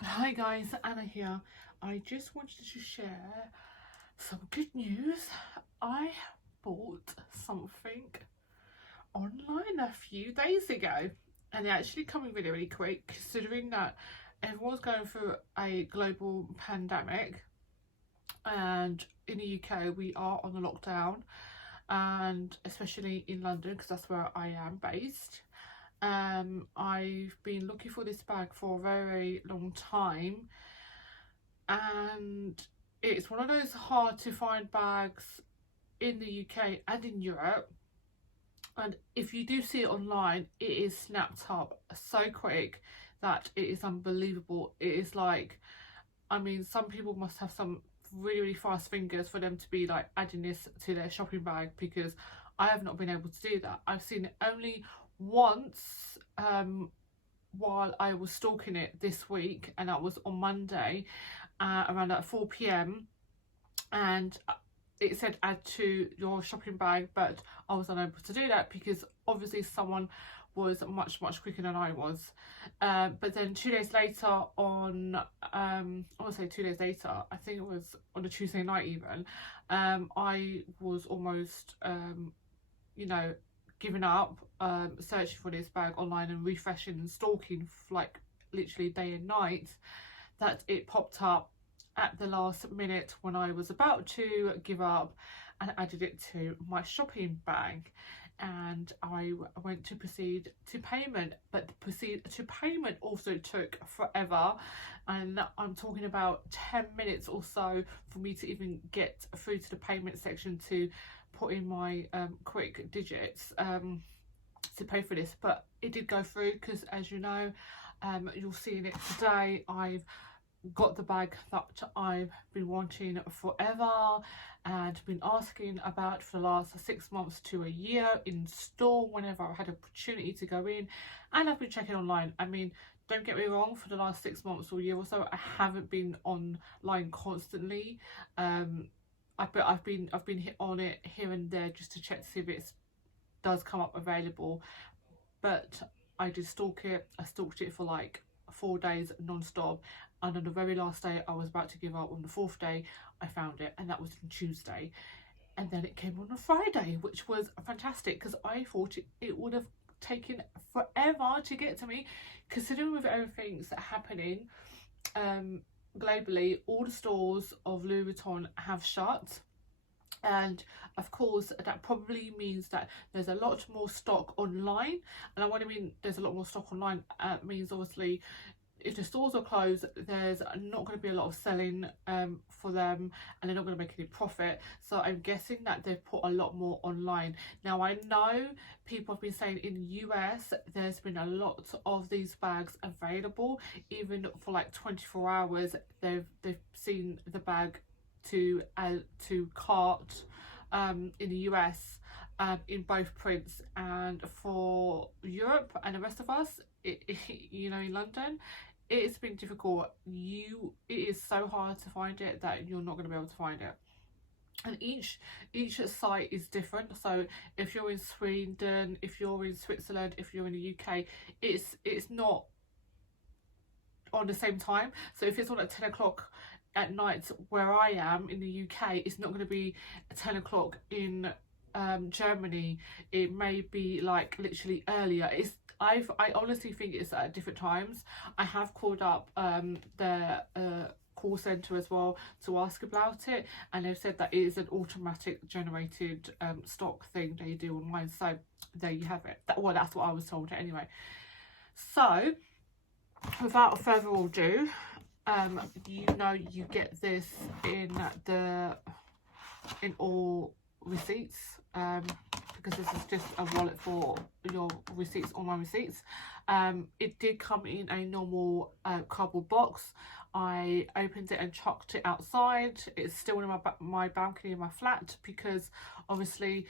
Hi guys, Anna here. I just wanted to share some good news. I bought something online a few days ago and it actually coming really, really quick considering that everyone's going through a global pandemic, and in the UK we are on the lockdown, and especially in London because that's where I am based. I've been looking for this bag for a very long time, and it's one of those hard to find bags in the UK and in Europe. And if you do see it online, it is snapped up so quick that it is unbelievable. It is like, I mean, some people must have some really, really fast fingers for them to be like adding this to their shopping bag, because I have not been able to do that. I've seen it only once while I was stalking it this week, and that was on Monday around at 4 p.m. and it said add to your shopping bag, but I was unable to do that because obviously someone was much quicker than I was. But then 2 days later on, I want to say 2 days later, I think it was on a Tuesday night even, I was almost you know, giving up, searching for this bag online and refreshing and stalking like literally day and night, that it popped up at the last minute when I was about to give up, and added it to my shopping bag. And I went to proceed to payment, but the proceed to payment also took forever, and I'm talking about 10 minutes or so for me to even get through to the payment section to put in my quick digits to pay for this. But it did go through because, as you know, you'll see in it today, I've got the bag that I've been wanting forever and been asking about for the last 6 months to a year in store whenever I had opportunity to go in, and I've been checking online. I mean, don't get me wrong, for the last 6 months or a year or so I haven't been online constantly. I've been hit on it here and there just to check to see if it does come up available, but I did stalk it. I stalked it for like 4 days non-stop, and on the very last day I was about to give up, on the fourth day I found it, and that was on Tuesday, and then it came on a Friday, which was fantastic because I thought it would have taken forever to get to me, considering with everything that's happening globally. All the stores of Louis Vuitton have shut, and of course that probably means that there's a lot more stock online. And when I mean there's a lot more stock online, means obviously if the stores are closed, there's not going to be a lot of selling for them, and they're not going to make any profit. So I'm guessing that they've put a lot more online. Now I know people have been saying in the US there's been a lot of these bags available, even for like 24 hours they've seen the bag to cart in the US, in both prints. And for Europe and the rest of us, you know, in London, it's been difficult. It is so hard to find it that you're not going to be able to find it. And each site is different. So if you're in Sweden, if you're in Switzerland, if you're in the UK, it's not on the same time. So if it's on at 10 o'clock at night where I am in the UK, it's not going to be 10 o'clock in Germany. It may be like literally earlier. I honestly think it's at different times. I have called up the call center as well to ask about it, and they've said that it is an automatic generated stock thing they do online. So there you have it. Well, that's what I was told anyway. So without further ado, you know, you get this in all receipts, because this is just a wallet for your receipts, online receipts. It did come in a normal cardboard box. I opened it and chucked it outside. It's still in my balcony in my flat, because obviously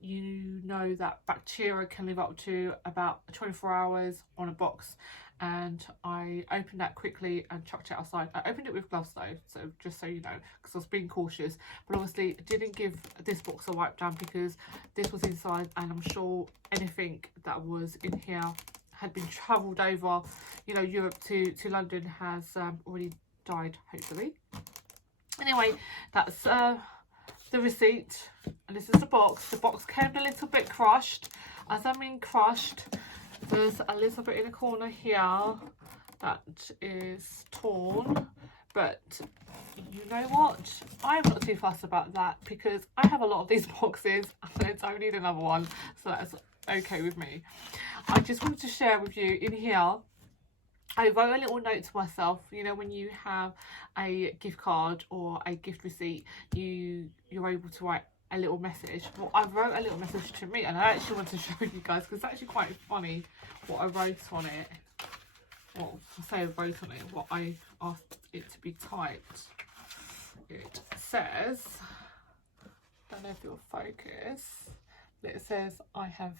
you know that bacteria can live up to about 24 hours on a box, and I opened that quickly and chucked it outside. I opened it with gloves though, so just so you know, because I was being cautious. But obviously didn't give this box a wipe down because this was inside, and I'm sure anything that was in here had been travelled over, you know, Europe to London has already died, hopefully. Anyway, that's the receipt, and this is the box. The box came a little bit crushed. As I mean crushed, there's a little bit in the corner here that is torn, but you know what, I'm not too fussed about that because I have a lot of these boxes and I don't need another one, so that's okay with me. I just wanted to share with you in here, I wrote a little note to myself. You know, when you have a gift card or a gift receipt, you're able to write a little message. Well, I wrote a little message to me, and I actually want to show you guys because it's actually quite funny what I wrote on it. Well, I say I wrote on it, what I asked it to be typed. It says, don't know if you'll focus, but it says, I have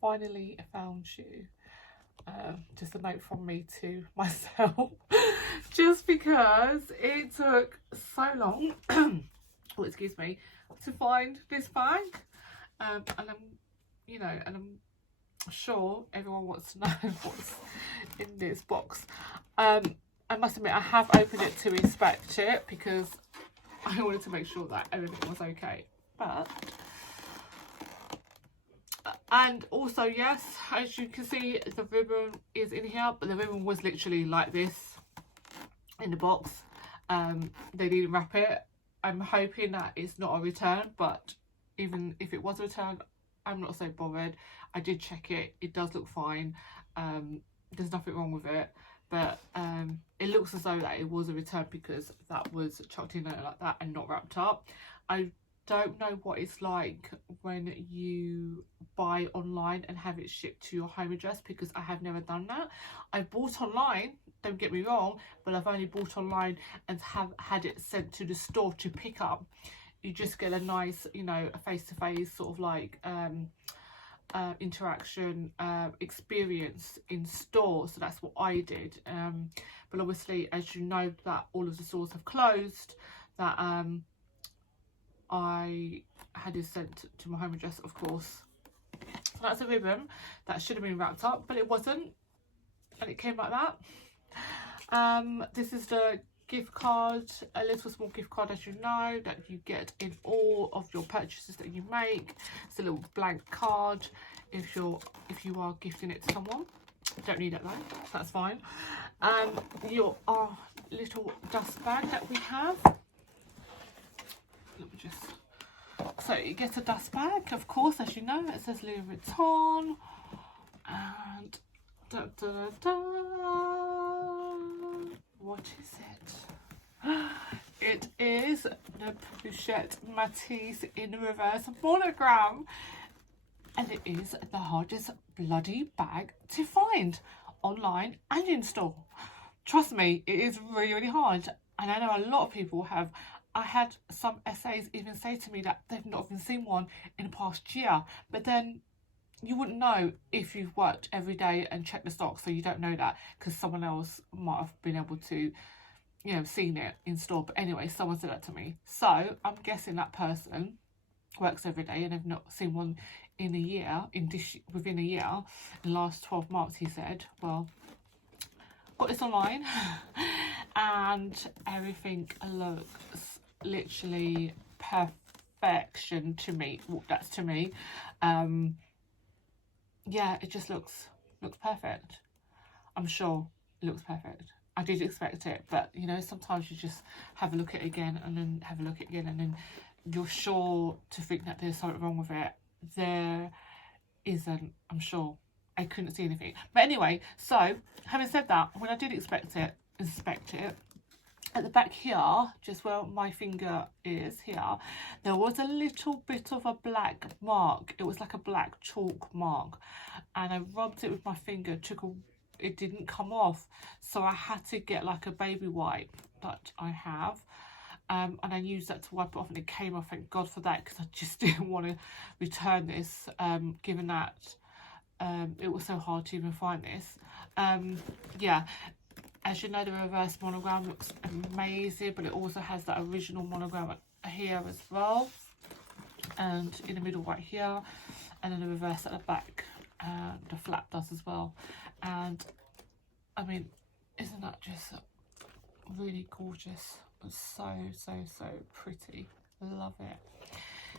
finally found you. Just a note from me to myself, just because it took so long, oh excuse me, to find this bag, and I'm sure everyone wants to know what's in this box. I must admit, I have opened it to inspect it because I wanted to make sure that everything was okay, but and also, yes, as you can see, the ribbon is in here, but the ribbon was literally like this in the box. They didn't wrap it. I'm hoping that it's not a return, but even if it was a return, I'm not so bothered. I did check it. It does look fine. There's nothing wrong with it, but it looks as though that it was a return because that was chucked in there like that and not wrapped up. I don't know what it's like when you buy online and have it shipped to your home address, because I have never done that. I bought online, don't get me wrong, but I've only bought online and have had it sent to the store to pick up. You just get a nice, you know, face-to-face sort of like interaction experience in store. So that's what I did, but obviously, as you know, that all of the stores have closed, that I had it sent to my home address, of course. So that's a ribbon that should have been wrapped up, but it wasn't, and it came like that. This is the gift card, a little small gift card, as you know, that you get in all of your purchases that you make. It's a little blank card if you are gifting it to someone. Don't need it though, that's fine. Your little dust bag that we have. Let me just, so you get a dust bag, of course, as you know. It says Louis Vuitton, and da, da, da, da. What is it? It is the Pochette Matisse in reverse monogram, and it is the hardest bloody bag to find online and in store. Trust me, it is really, really hard, and I know a lot of people have. I had some SAs even say to me that they've not even seen one in the past year, but then you wouldn't know if you've worked every day and checked the stock, so you don't know that because someone else might have been able to, you know, seen it in store. But anyway, someone said that to me, so I'm guessing that person works every day and they've not seen one in a year, within a year, in the last 12 months, he said. Well, got this online and everything looks literally perfection to me. Well, that's to me. Yeah, it just looks perfect. I'm sure it looks perfect. I did expect it, but you know, sometimes you just have a look at it again and then have a look at it again, and then you're sure to think that there's something wrong with it. There isn't, I'm sure. I couldn't see anything. But anyway, so having said that, when I did inspect it, at the back here, just where my finger is here, there was a little bit of a black mark. It was like a black chalk mark, and I rubbed it with my finger. It didn't come off, so I had to get like a baby wipe that I have, and I used that to wipe it off, and it came off. Thank God for that, because I just didn't want to return this, given that it was so hard to even find this. Yeah. As you know, the reverse monogram looks amazing, but it also has that original monogram here as well, and in the middle right here, and then the reverse at the back, the flap does as well. And I mean, isn't that just really gorgeous? It's so pretty. Love it.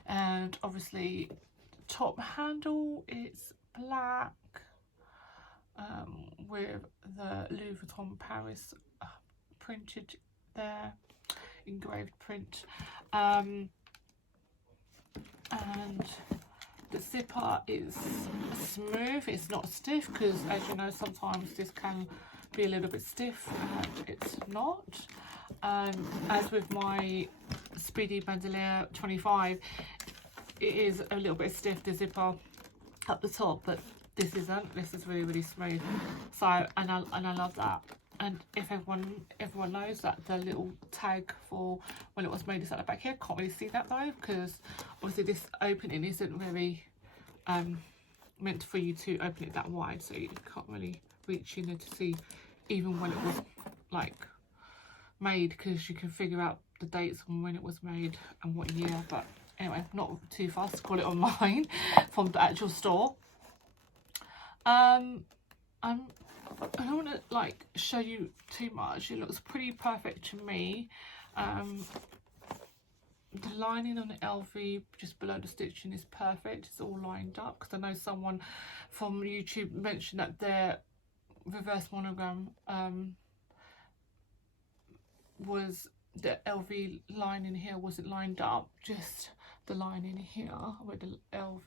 And obviously top handle is black, with the Louis Vuitton Paris printed there, engraved print, and the zipper is smooth, it's not stiff, because as you know sometimes this can be a little bit stiff, and it's not. As with my Speedy Bandolier 25, it is a little bit stiff, the zipper up the top, but this isn't. This is really smooth. So and I love that. And if everyone knows that the little tag for when it was made is at the back here, can't really see that though, because obviously this opening isn't very meant for you to open it that wide, so you can't really reach in there to see even when it was like made, because you can figure out the dates on when it was made and what year. But anyway, not too fast to call it online from the actual store. I don't want to like show you too much. It looks pretty perfect to me. The lining on the LV just below the stitching is perfect. It's all lined up, because I know someone from YouTube mentioned that their reverse monogram was the LV lining here wasn't lined up, just the lining here where the L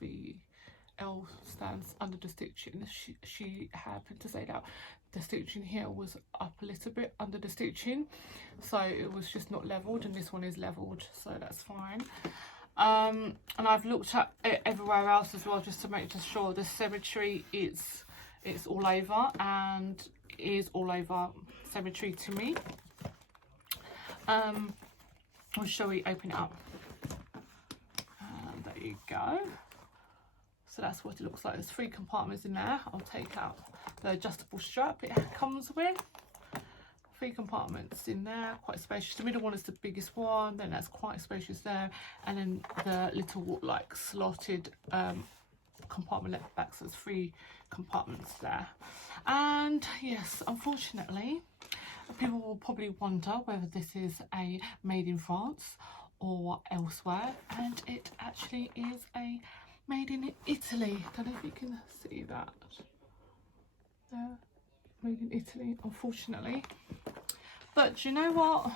stands under the stitching. She happened to say that the stitching here was up a little bit under the stitching, so it was just not leveled, and this one is leveled, so that's fine. And I've looked at it everywhere else as well, just to make sure the symmetry it's all over, and is all over symmetry to me. Shall we open it up? And there you go. So that's what it looks like. There's 3 compartments in there. I'll take out the adjustable strap it comes with. 3 compartments in there, quite spacious. The middle one is the biggest one, then that's quite spacious there, and then the little like slotted compartment at the back, so there's 3 compartments there. And yes, unfortunately, people will probably wonder whether this is a made in France or elsewhere, and it actually is a made in Italy. Don't know if you can see that there, made in Italy, unfortunately. But you know what,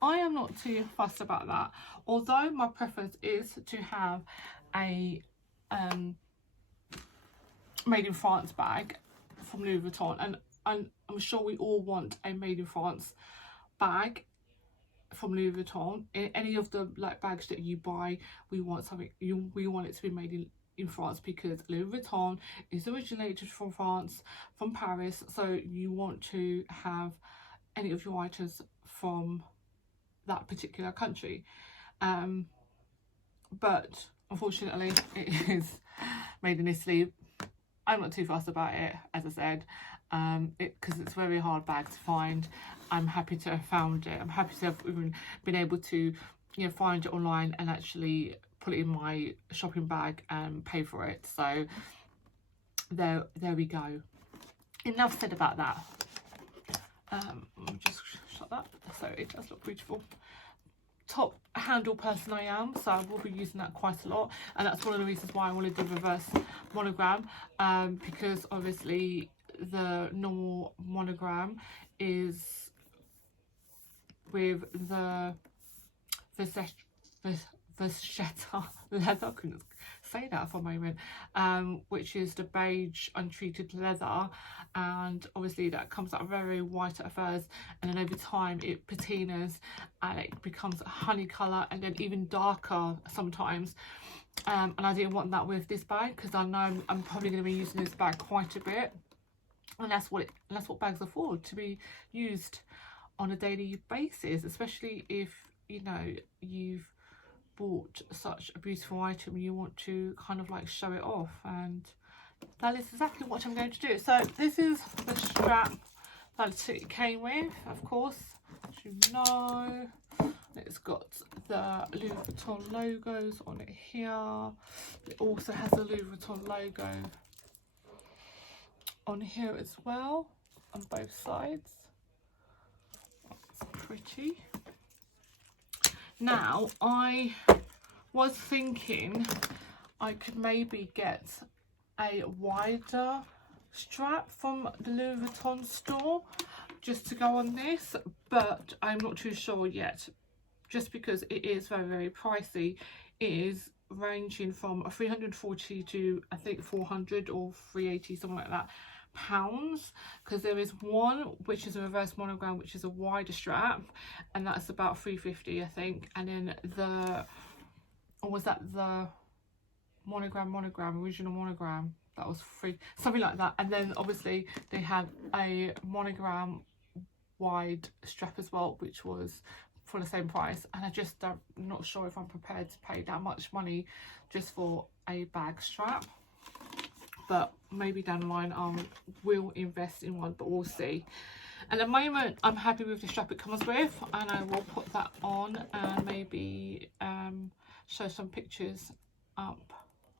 I am not too fussed about that, although my preference is to have a made in France bag from Louis Vuitton, and I'm sure we all want a made in France bag from Louis Vuitton. In any of the like bags that you buy, we want something, we want it to be made in France, because Louis Vuitton is originated from France, from Paris, so you want to have any of your items from that particular country. But unfortunately it is made in Italy. I'm not too fussed about it, as I said, because it's a very hard bag to find. I'm happy to have found it. I'm happy to have even been able to, you know, find it online and actually put it in my shopping bag and pay for it. So there we go. Enough said about that. I'll just shut that. So it does look beautiful. Top handle person I am, so I will be using that quite a lot, and that's one of the reasons why I wanted the reverse monogram, because obviously the normal monogram is with the Vachetta leather, I couldn't say that for a moment, which is the beige untreated leather, and obviously that comes out very white at first, and then over time it patinas and it becomes a honey colour, and then even darker sometimes. And I didn't want that with this bag, because I know I'm probably going to be using this bag quite a bit, and that's what bags are for, to be used on a daily basis, especially if, you know, you've bought such a beautiful item, you want to kind of like show it off, and that is exactly what I'm going to do. So this is the strap that it came with, of course, as you know. It's got the Louis Vuitton logos on it here. It also has the Louis Vuitton logo on here as well, on both sides. That's pretty. Now, I was thinking I could maybe get a wider strap from the Louis Vuitton store just to go on this, but I'm not too sure yet, just because it is very, very pricey. It is ranging from 340 to I think 400 or 380, something like that, pounds, because there is one which is a reverse monogram, which is a wider strap, and that's about 350 I think, and then the, or was that the monogram, original monogram, that was free, something like that. And then obviously they had a monogram wide strap as well, which was for the same price, and I just don't, not sure if I'm prepared to pay that much money just for a bag strap. But maybe down the line I will invest in one, but we'll see. At the moment I'm happy with the strap it comes with, and I will put that on and maybe show some pictures up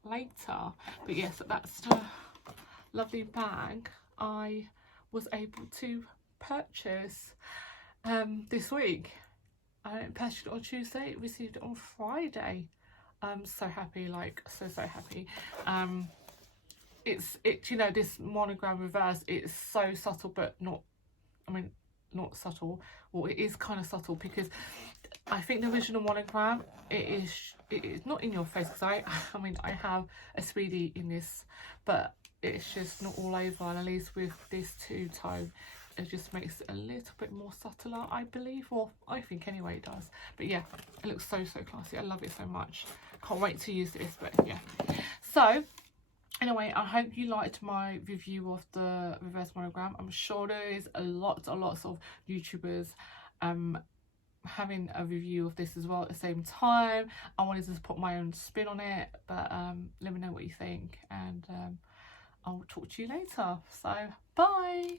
later. But yes, that's the lovely bag I was able to purchase this week. I purchased it on Tuesday, received it on Friday. I'm so happy, like so happy. It's you know, this monogram reverse, it's so subtle, but not, I mean, not subtle, well, it is kind of subtle, because I think the original monogram, it is not in your face, because I mean, I have a Speedy in this, but it's just not all over, and at least with this two-tone, it just makes it a little bit more subtler, I believe, or I think anyway it does. But yeah, it looks so classy. I love it so much. Can't wait to use this. But yeah, so anyway, I hope you liked my review of the reverse monogram. I'm sure there is lots of YouTubers having a review of this as well at the same time. I wanted to put my own spin on it, but let me know what you think, and I'll talk to you later. So bye.